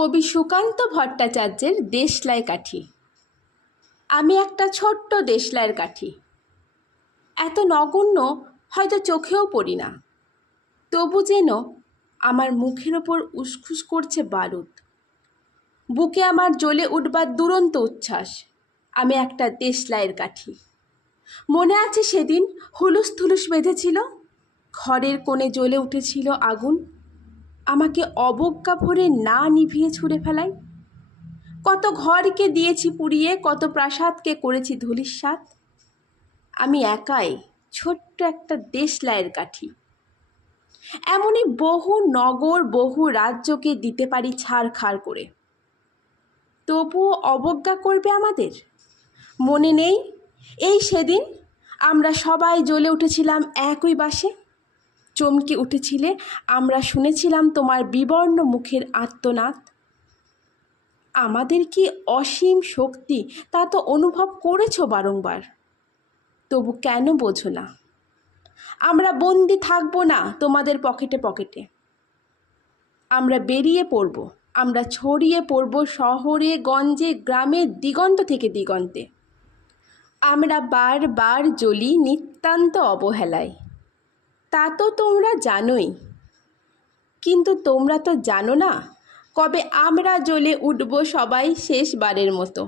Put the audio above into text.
কবি সুকান্ত ভট্টাচার্যের দেশলাই কাঠি। আমি একটা ছোট্ট দেশলাইয়ের কাঠি, এত নগণ্য হয়তো চোখেও পড়ি না, তবু যেন আমার মুখের ওপর উসখুস করছে বারুদ। বুকে আমার জ্বলে উঠবার দুরন্ত উচ্ছ্বাস। আমি একটা দেশলাইয়ের কাঠি। মনে আছে সেদিন হুলুস থুলুস বেঁধেছিল, ঘরের কোণে জ্বলে উঠেছিল আগুন, আমাকে অবজ্ঞা ভরে না নিভিয়ে ছুঁড়ে ফেলাই। কত ঘরকে দিয়েছি পুড়িয়ে, কত প্রাসাদকে করেছি ধূলিসাৎ। আমি একাই ছোট্ট একটা দেশলাইয়ের কাঠি। এমনই বহু নগর, বহু রাজ্যকে দিতে পারি ছাড়খাড় করে, তবুও অবজ্ঞা করবে আমাদের। মনে নেই এই সেদিন আমরা সবাই জ্বলে উঠেছিলাম একই বাসে, চমকে উঠেছিলে আমরা শুনেছিলাম তোমার বিবর্ণ মুখের আর্তনাদ। আমাদের কি অসীম শক্তি তা তো অনুভব করেছো বারংবার, তবু কেন বোঝো না? আমরা বন্দি থাকবো না তোমাদের পকেটে পকেটে। আমরা বেরিয়ে পড়ব, আমরা ছড়িয়ে পড়ব শহরে গঞ্জে গ্রামে দিগন্ত থেকে দিগন্তে। আমরা বারবার জ্বলি নিতান্ত অবহেলায়, তা তো তোমরা জানোই। কিন্তু তোমরা তো জানো না কবে আমরা জ্বলে উঠব সবাই শেষবারের মতো।